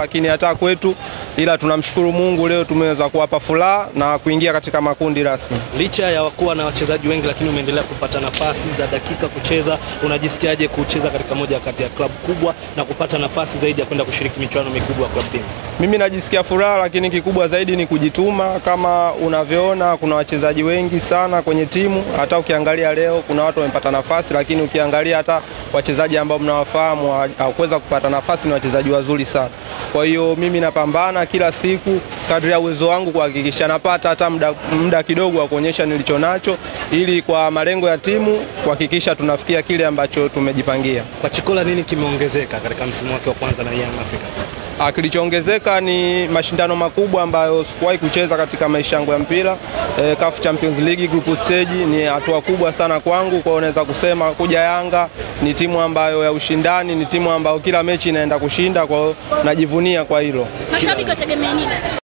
lakini hata kwetu, ila tunamshukuru Mungu leo tumeweza kuwapa furaha na kuingia katika makundi rasmi. Licha ya kuwa na wachezaji wengi, lakini umeendelea kupata nafasi za dakika kucheza. Unajisikiaje kucheza katika moja kati ya klabu kubwa na kupata nafasi zaidi ya kwenda kushiriki michuano mikubwa ya klabu bingwa? Mimi najisikia furaha, lakini kikubwa zaidi ni kujituma. Kama unavyoona kuna wachezaji wengi sana kwenye timu, hata ukiangalia leo kuna watu wamepata nafasi, lakini ukiangalia hata wachezaji ambao mnawafahamu hawakuweza kupata nafasi, ni wachezaji wazuri sana. Kwa hiyo mimi napambana kila siku kadri ya uwezo wangu kuhakikisha napata hata muda kidogo wa kuonyesha nilicho nacho, ili kwa malengo ya timu kuhakikisha tunafikia kile ambacho tumejipangia. Kwa Chikola nini kimeongezeka katika msimu wake wa kwanza na Young Africans? Kilichoongezeka ni mashindano makubwa ambayo sikuwahi kucheza katika maisha yangu ya mpira. CAF Champions League group stage ni hatua kubwa sana kwangu, kwa unaweza kusema kuja Yanga ni timu ambayo ya ushindani, ni timu ambayo kila mechi inaenda kushinda, kwa najivunia kwa hilo. Mashabiki wategemea nini?